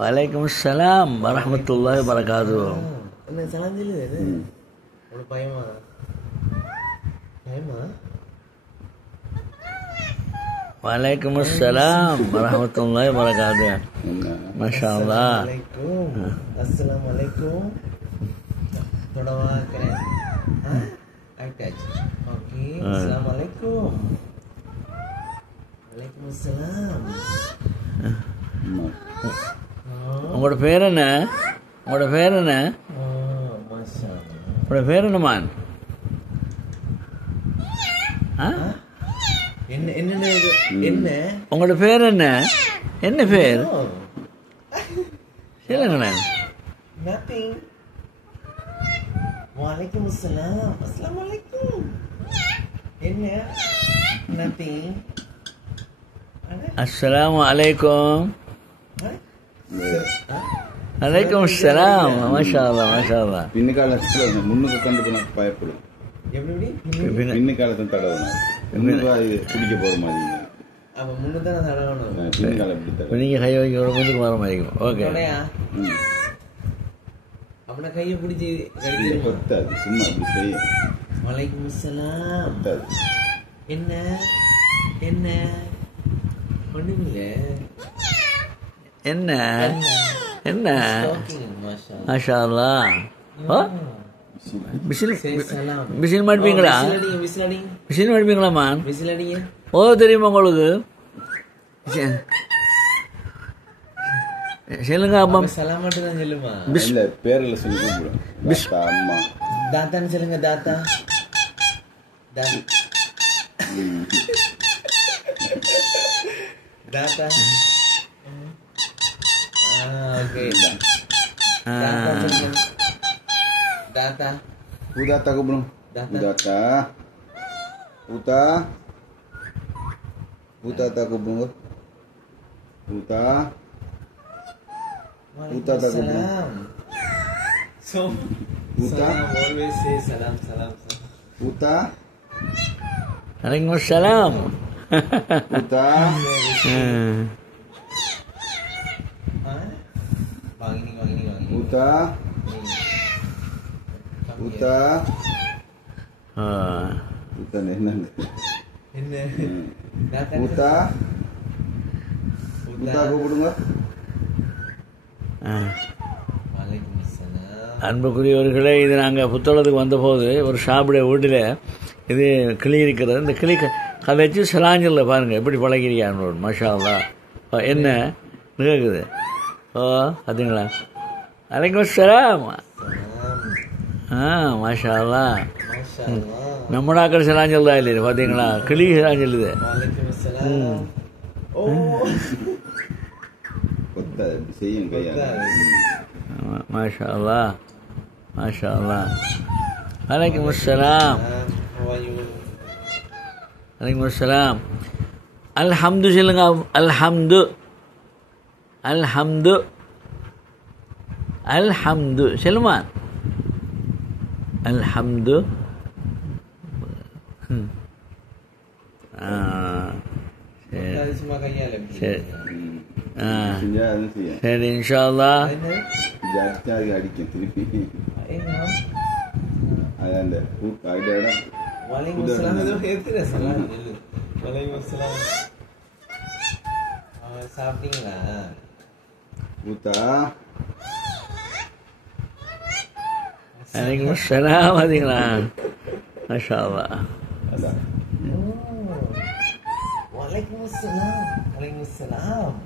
வலைக்குமுஸ்ஸலாம் வரஹ்மத்துல்லாஹி வபரகாதுஹு. என்ன சலாம் சொல்லுது? ஒரு பயமா பயமா? வலைக்குமுஸ்ஸலாம் வரஹ்மத்துல்லாஹி வபரகாதுஹு. மாஷாஅல்லாஹ். அஸ்ஸலாமு அலைக்கும். தொடவா கரெ அட்டாச். ஓகே. அஸ்ஸலாமு அலைக்கும். வலைக்குமுஸ்ஸலாம். உங்களோட பேர் என்ன? உங்களோட பேர் என்ன? உங்களோட பேர் என்னமான்? என்ன உங்களோட பேர் என்ன? என்ன பேர் சொல்லுங்களேன். Nothing. Waalaikumsalam. Assalamualaikum. என்ன? Nothing. அஸ்ஸலாமு அலைக்கும். அலைக்கும் அஸ்ஸலாம். மாஷா அல்லாஹ் மாஷா அல்லாஹ். பின்ன காலத்துல முன்னுக்கு கண்டு போன பயப்படும். எப்படி? பின்ன காலத்துல தடவணும். முன்னுக்கு குடிக்க போற மாதிரி. அப்ப முன்னுக்கு தான் தடவணும். பின்ன காலம் எப்படி தடவணும்? நீங்க கை வைக்க ஒரு முன்னுக்கு வர மாதிரி இருக்கும். ஓகே. அப்பனா கையை பிடிச்சி பத்தாது. சும்மா அப்படி செய்ய. வலைக்குமுஸ்ஸலாம். பத்தாது. என்ன என்ன ஒண்ணுமில்ல. என்ன என்ன மாஷா அல்லாஹ். விசில் விசில் மாட்டுவீங்களா? விசில் மாட்டுவீங்களா மான்? ஓ தெரியுமா உங்களுக்கு? சொல்லுங்க அப்பா. சலாம் மட்டும் தான் சொல்லுமா? இல்ல பேர்ல சொல்லி கூப்பிடும். தாத்தா அம்மா. தாத்தான்னு சொல்லுங்க. தாத்தா தாத்தா. ஓகே. தாத்தா Udata கூப்பிடும். Udata. Uta. Udata கூப்பிடுங்க. Uta. Uta கூப்பிடும். So Uta. always say salam. Uta. அலைக்கும் அஸ்ஸலாம். Uta. வாங்கி Uta. Uta. Uta என்ன? Uta. Uta கூப்பிடுங்க. அன்புக்குரியவர்களே, இது நாங்கள் புத்தளத்துக்கு வந்தபோது ஒரு ஷாப்புடைய வீட்டில் இது கிளி இருக்கிறது. இந்த கிளி கதைச்சு சலாஞ்சலில் பாருங்கள் எப்படி பழகிறியான்னு. மாஷா அல்லாஹ். என்ன கேட்குது? ஓ பார்த்தீங்களா? அலைக்கும் அஸ்ஸலாம். மாஷா அல்லாஹ். நம்ம நாக்கள் சலாஞ்சல் தான் இல்லையா? பார்த்தீங்களா? கிளி சலாஞ்சல் இது. மாஷா அல்லாஹ் மாஷா அல்லாஹ். அலைக்கும் அஸ்ஸலாம். அலைக்கும் அஸ்ஸலாம். அல்ஹம்து சொல்லுங்க. அல்ஹம்து அல்ஹம்து அல்ஹம்து சொல்லுமா? அல்ஹம்து. சரி சரி இன்ஷா அல்லாஹ். அடிக்கும் திருப்பி அந்த சாப்பிட்டீங்களா? ஊத்தா. அலைக்கும் அஸ்ஸலாம். பார்த்தீங்களா? மாஷா அல்லாஹ். வலைக்கும் அஸ்ஸலாம்.